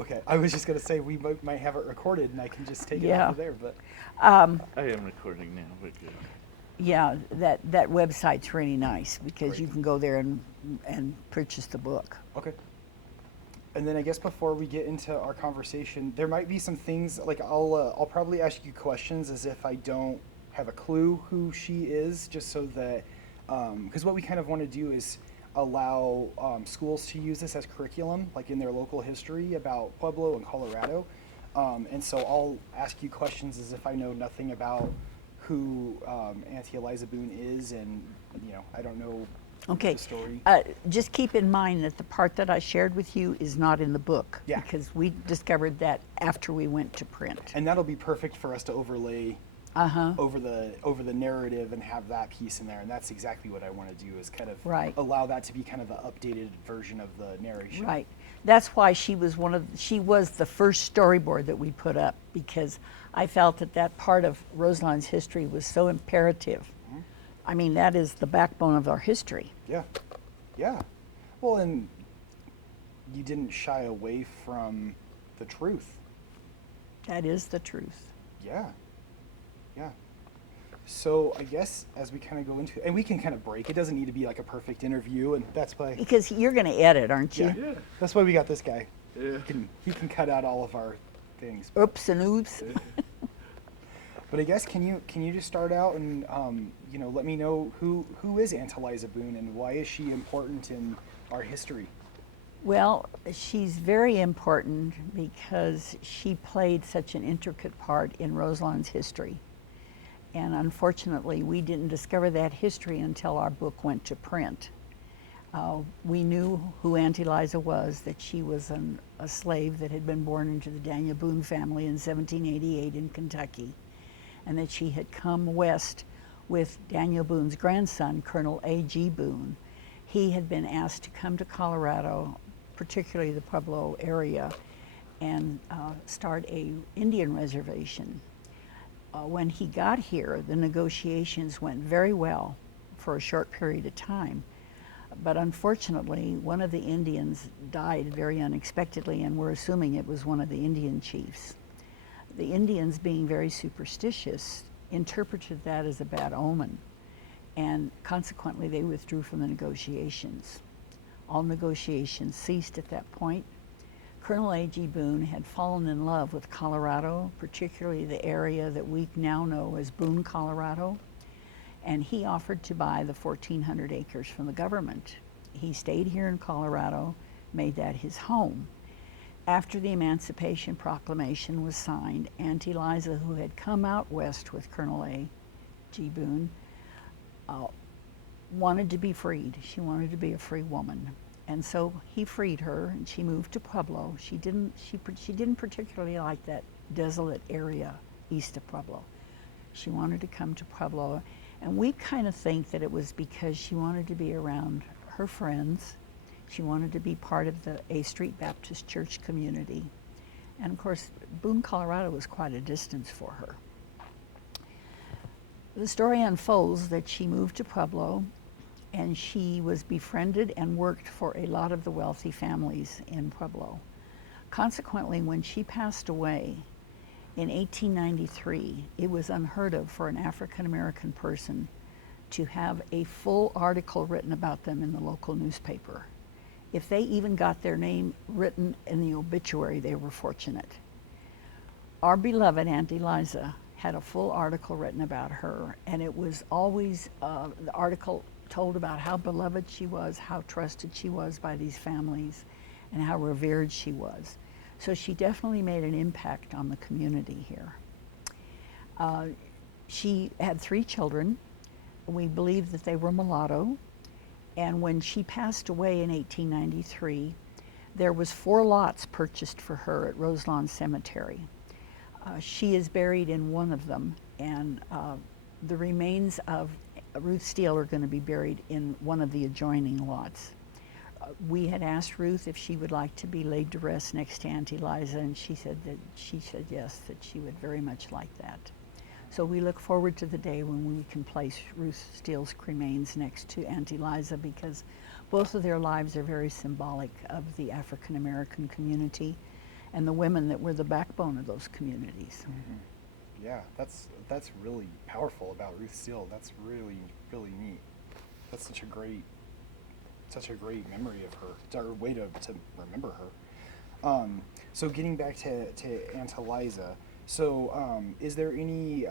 Okay, I was just gonna say we might have it recorded, and I can just take it off Yeah. of there. But Um, I am recording now, but good. yeah, that website's really nice because Great. you can go there and purchase the book. okay. And then I guess before we get into our conversation, there might be some things like I'll probably ask you questions as if I don't have a clue who she is, just so that because what we kind of want to do is allow schools to use this as curriculum, like in their local history about Pueblo and Colorado. And so I'll ask you questions as if I know nothing about who Auntie Eliza Boone is, and I don't know Okay. the story. Just keep in mind that the part that I shared with you is not in the book Yeah. because we discovered that after we went to print. And that'll be perfect for us to overlay Uh-huh. over the narrative and have that piece in there. And that's exactly what I want to do, is kind of Right. allow that to be kind of the updated version of the narration. Right. That's why she was the first storyboard that we put up, because I felt that that part of Roselawn's history was so imperative. Mhm. I mean, that is the backbone of our history. Yeah. Yeah. Well, and you didn't shy away from the truth. That is the truth. Yeah. Yeah. So I guess as we kind of go into, and we can kind of break, it doesn't need to be like a perfect interview, and that's why, Because you're going to edit, aren't you? yeah, Yeah. that's why we got this guy. Yeah. He can cut out all of our things. Oops and oops. But I guess can you just start out and let me know who is Aunt Eliza Boone and why is she important in our history? Well, she's very important because she played such an intricate part in Roselawn's history. And unfortunately, we didn't discover that history until our book went to print. We knew who Aunt Eliza was, that she was a slave that had been born into the Daniel Boone family in 1788 in Kentucky, and that she had come west with Daniel Boone's grandson, Colonel A.G. Boone. He had been asked to come to Colorado, particularly the Pueblo area, and start a Indian reservation. When he got here, the negotiations went very well for a short period of time. But unfortunately, one of the Indians died very unexpectedly, and we're assuming it was one of the Indian chiefs. The Indians, being very superstitious, interpreted that as a bad omen, and consequently they withdrew from the negotiations. All negotiations ceased at that point. Colonel A.G. Boone had fallen in love with Colorado, particularly the area that we now know as Boone, Colorado, and he offered to buy the 1,400 acres from the government. He stayed here in Colorado, made that his home. After the Emancipation Proclamation was signed, Aunt Eliza, who had come out west with Colonel A.G. Boone, wanted to be freed. She wanted to be a free woman. And so he freed her, and she moved to Pueblo. She didn't particularly like that desolate area east of Pueblo. She wanted to come to Pueblo, and we kind of think that it was because she wanted to be around her friends. She wanted to be part of the A Street Baptist Church community. And of course, Boone, Colorado was quite a distance for her. The story unfolds that she moved to Pueblo, and she was befriended and worked for a lot of the wealthy families in Pueblo. Consequently, when she passed away in 1893, it was unheard of for an African American person to have a full article written about them in the local newspaper. If they even got their name written in the obituary, they were fortunate. Our beloved Aunt Eliza had a full article written about her, and it was always the article told about how beloved she was, how trusted she was by these families, and how revered she was. So she definitely made an impact on the community here. She had 3 children. We believe that they were mulatto. And when she passed away in 1893, there was 4 lots purchased for her at Roselawn Cemetery. She is buried in one of them, and the remains of Ruth Steele are going to be buried in one of the adjoining lots. We had asked Ruth if she would like to be laid to rest next to Aunt Eliza, and she said yes, that she would very much like that. So we look forward to the day when we can place Ruth Steele's remains next to Aunt Eliza, because both of their lives are very symbolic of the African American community and the women that were the backbone of those communities. Yeah, that's really powerful about Ruth Steele. That's really, really neat. That's such a great memory of her, or way to remember her. So getting back to Aunt Eliza, so is there any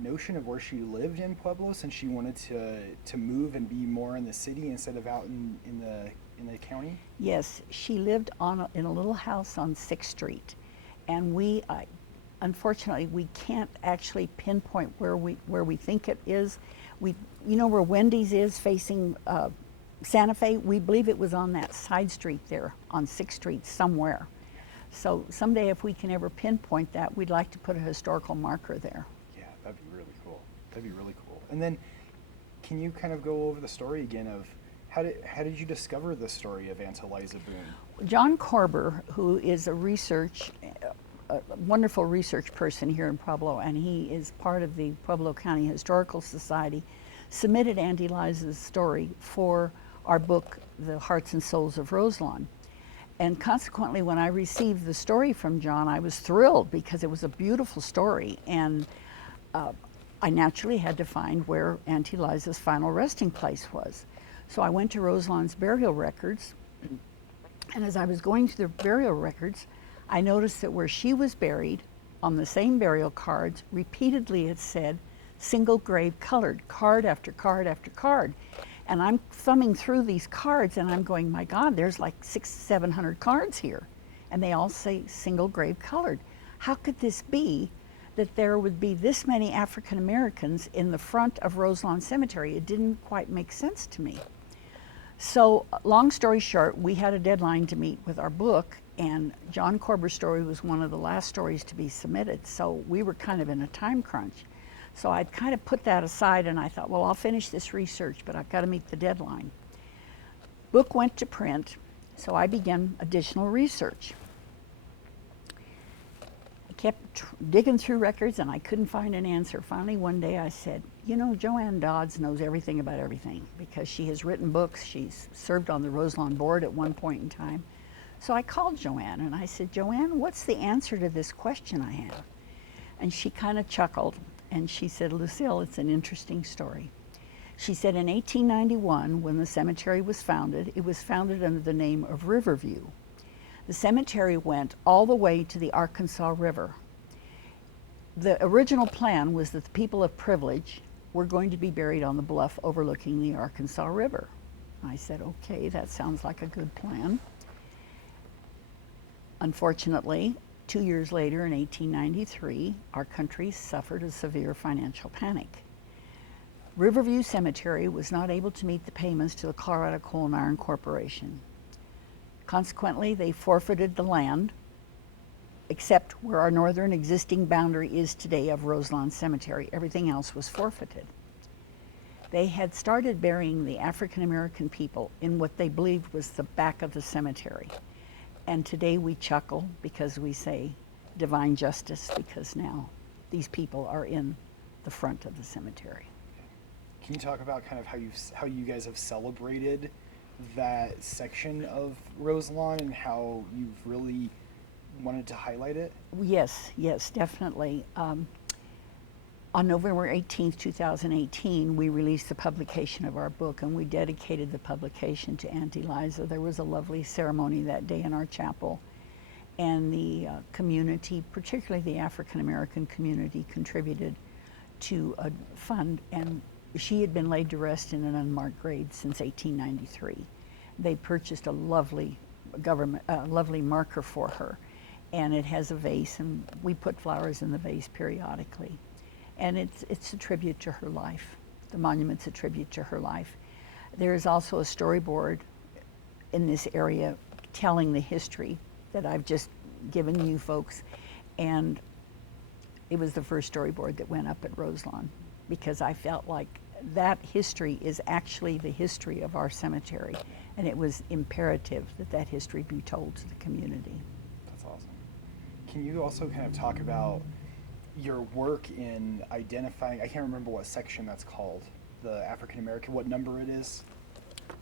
notion of where she lived in Pueblo, since she wanted to move and be more in the city instead of out in the county? Yes, she lived in a little house on 6th Street, and unfortunately, we can't actually pinpoint where we think it is. You know where Wendy's is facing Santa Fe? We believe it was on that side street there on 6th Street somewhere. So someday, if we can ever pinpoint that, we'd like to put a historical marker there. Yeah, that'd be really cool. That'd be really cool. And then, can you kind of go over the story again of how did you discover the story of Aunt Eliza Boone? John Korber, who is a wonderful research person here in Pueblo, and he is part of the Pueblo County Historical Society, submitted Aunt Eliza's story for our book, The Hearts and Souls of Roselawn. And consequently, when I received the story from John, I was thrilled because it was a beautiful story, and I naturally had to find where Aunt Eliza's final resting place was. So I went to Roselawn's burial records, and as I was going through the burial records, I noticed that where she was buried, on the same burial cards, repeatedly it said, single grave colored, card after card after card. And I'm thumbing through these cards and I'm going, my God, there's like 600-700 cards here. And they all say single grave colored. How could this be that there would be this many African Americans in the front of Roselawn Cemetery? It didn't quite make sense to me. So long story short, we had a deadline to meet with our book, and John Korber's story was one of the last stories to be submitted. So we were kind of in a time crunch. So I'd kind of put that aside, and I thought, well, I'll finish this research, but I've got to meet the deadline. Book went to print, so I began additional research. I kept digging through records, and I couldn't find an answer. Finally, one day I said, you know, Joanne Dodds knows everything about everything because she has written books. She's served on the Roselawn board at one point in time. So I called Joanne, and I said, Joanne, what's the answer to this question I have? And she kind of chuckled. And she said, Lucille, it's an interesting story. She said in 1891, when the cemetery was founded, it was founded under the name of Riverview. The cemetery went all the way to the Arkansas River. The original plan was that the people of privilege were going to be buried on the bluff overlooking the Arkansas River. I said, okay, that sounds like a good plan. Unfortunately, 2 years later, in 1893, our country suffered a severe financial panic. Riverview Cemetery was not able to meet the payments to the Colorado Coal and Iron Corporation. Consequently, they forfeited the land, except where our northern existing boundary is today of Roselawn Cemetery. Everything else was forfeited. They had started burying the African American people in what they believed was the back of the cemetery. And today we chuckle because we say divine justice, because now these people are in the front of the cemetery. Can you talk about kind of how you guys have celebrated that section of Roselawn and how you've really wanted to highlight it? Yes, definitely. On November 18th, 2018, we released the publication of our book, and we dedicated the publication to Aunt Eliza. There was a lovely ceremony that day in our chapel, and the community, particularly the African American community, contributed to a fund, and she had been laid to rest in an unmarked grave since 1893. They purchased a lovely marker for her, and it has a vase, and we put flowers in the vase periodically. And it's a tribute to her life. The monument's a tribute to her life. There is also a storyboard in this area telling the history that I've just given you folks. And it was the first storyboard that went up at Roselawn because I felt like that history is actually the history of our cemetery. And it was imperative that that history be told to the community. That's awesome. Can you also kind of talk about your work in identifying, I can't remember what section that's called, the African American, what number it is?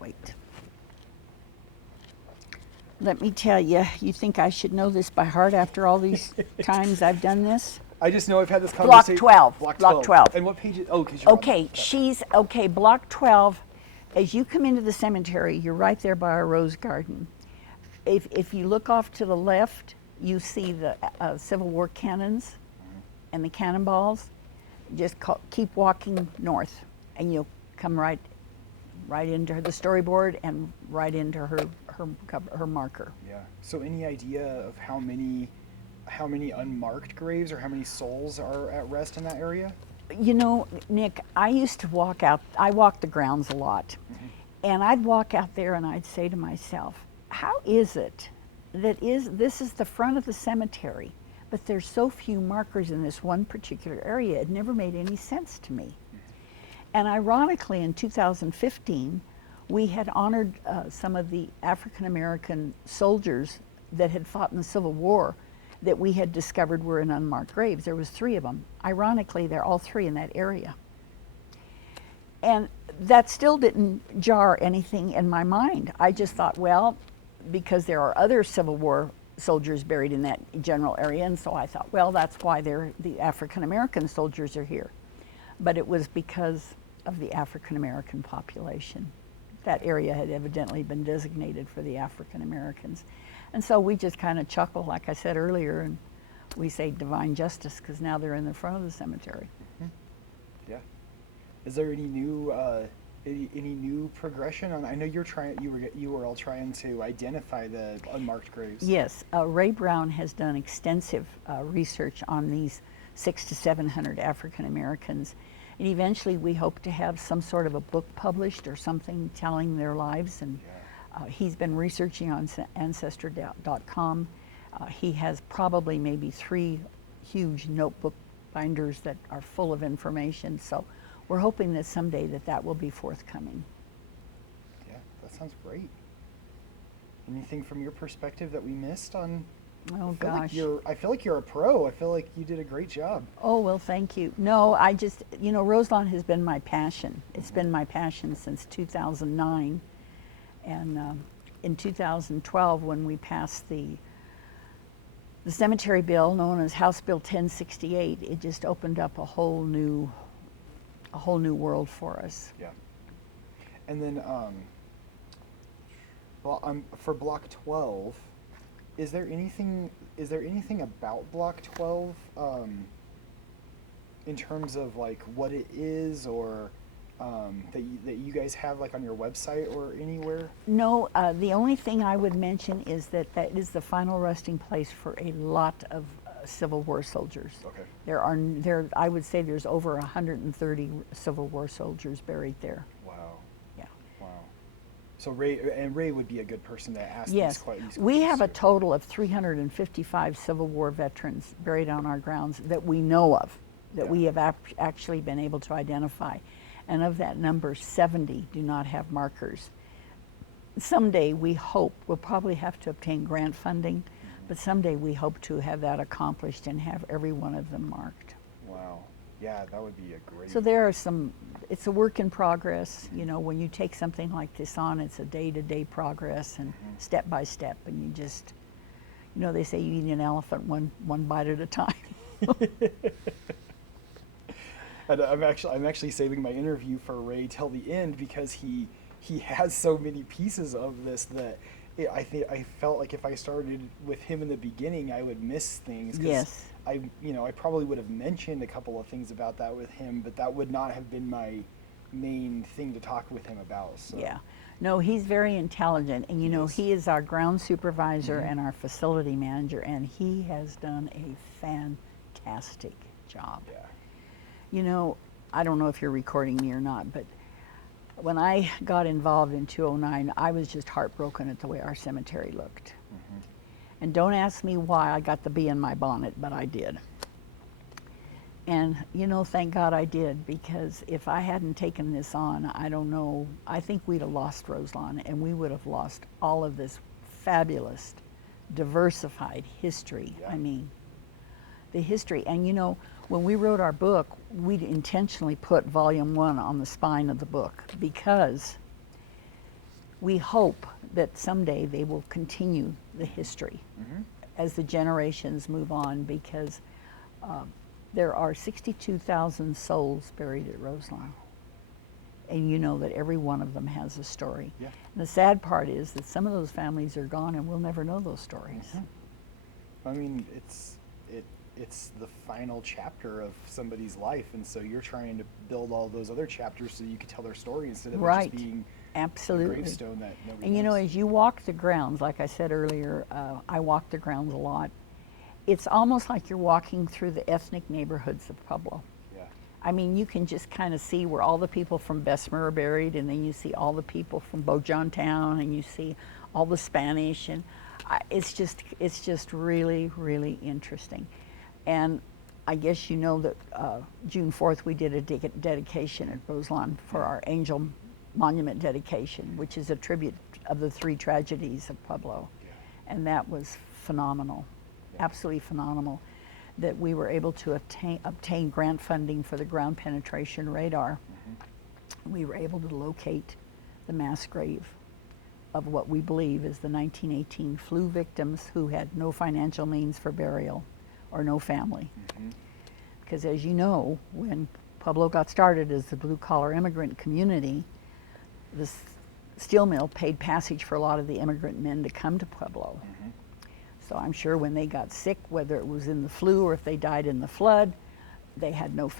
Wait. Let me tell you, you think I should know this by heart after all these times I've done this? I just know I've had this Block conversation. 12. Block Block 12. And what page is, oh, because you're Okay, block 12. As you come into the cemetery, you're right there by our rose garden. If you look off to the left, you see the Civil War cannons and the cannonballs. Just keep walking north, and you'll come right into the storyboard and right into her marker. Yeah. So any idea of how many unmarked graves or how many souls are at rest in that area? You know, Nick, I used to walk out. I walked the grounds a lot, and I'd walk out there and I'd say to myself, "How is it that this is the front of the cemetery, but there's so few markers in this one particular area?" It never made any sense to me. And ironically, in 2015, we had honored some of the African American soldiers that had fought in the Civil War that we had discovered were in unmarked graves. There was 3 of them. Ironically, they're all 3 in that area. And that still didn't jar anything in my mind. I just thought, well, because there are other Civil War soldiers buried in that general area, and so I thought, well, that's why the African American soldiers are here. But it was because of the African American population. That area had evidently been designated for the African Americans. And so we just kind of chuckle, like I said earlier, and we say divine justice because now they're in the front of the cemetery. Yeah. Is there any new progression on? I know you were all trying to identify the unmarked graves. Yes, Ray Brown has done extensive research on these 600 to 700 African Americans, and eventually we hope to have some sort of a book published or something telling their lives. And he's been researching on Ancestor.com. He has probably maybe 3 huge notebook binders that are full of information. So we're hoping that someday that will be forthcoming. Yeah, that sounds great. Anything from your perspective that we missed on? Oh gosh. I feel like you're a pro. I feel like you did a great job. Oh, well, thank you. No, I just, Roselawn has been my passion. It's been my passion since 2009. And in 2012, when we passed the cemetery bill known as House Bill 1068, it just opened up a whole new world for us. Yeah. And then for Block 12, is there anything about Block 12 in terms of like what it is, or that you guys have like on your website or anywhere? No, the only thing I would mention is that is the final resting place for a lot of Civil War soldiers. Okay. I would say there's over 130 Civil War soldiers buried there. Wow. Yeah. Wow. So Ray would be a good person to ask Yes, these questions. we have a total of 355 Civil War veterans buried on our grounds that we know of, that we have actually been able to identify. And of that number, 70 do not have markers. Someday we hope, we'll probably have to obtain grant funding, but someday we hope to have that accomplished and have every one of them marked. Wow. Yeah, that would be a great. So there are it's a work in progress. When you take something like this on, it's a day-to-day progress and step by step, and you just, they say you eat an elephant one bite at a time. And I'm actually saving my interview for Ray till the end because he has so many pieces of this that I felt like if I started with him in the beginning, I would miss things. Yes. I probably would have mentioned a couple of things about that with him, but that would not have been my main thing to talk with him about. So. Yeah. No, he's very intelligent, and Yes. he is our ground supervisor and our facility manager, and he has done a fantastic job. Yeah. I don't know if you're recording me or not, but when I got involved in 2009, I was just heartbroken at the way our cemetery looked. And don't ask me why I got the bee in my bonnet, but I did. And, thank God I did, because if I hadn't taken this on, I don't know, I think we'd have lost Roselawn, and we would have lost all of this fabulous, diversified history. Yeah. I mean, the history. And, when we wrote our book, we intentionally put volume 1 on the spine of the book because we hope that someday they will continue the history as the generations move on, because there are 62,000 souls buried at Roselawn. And you know that every one of them has a story. Yeah. And the sad part is that some of those families are gone and we'll never know those stories. I mean, it's the final chapter of somebody's life, and so you're trying to build all those other chapters so you can tell their story instead of it Right. just being Absolutely. a gravestone that nobody And you know, knows. as you walk the grounds, like I said earlier, I walk the grounds a lot. It's almost like you're walking through the ethnic neighborhoods of Pueblo. Yeah. I mean, you can just kind of see where all the people from Bessemer are buried, and then you see all the people from Bojontown, and you see all the Spanish, and it's just really, really interesting. And I guess you know that June 4th we did a dedication at Roselawn for our Angel Monument dedication, which is a tribute of the 3 tragedies of Pueblo. Yeah. And that was phenomenal, absolutely phenomenal, that we were able to obtain grant funding for the ground penetration radar. We were able to locate the mass grave of what we believe is the 1918 flu victims who had no financial means for burial or no family. Because as you know, when Pueblo got started as the blue-collar immigrant community, the steel mill paid passage for a lot of the immigrant men to come to Pueblo. So I'm sure when they got sick, whether it was in the flu or if they died in the flood, they had no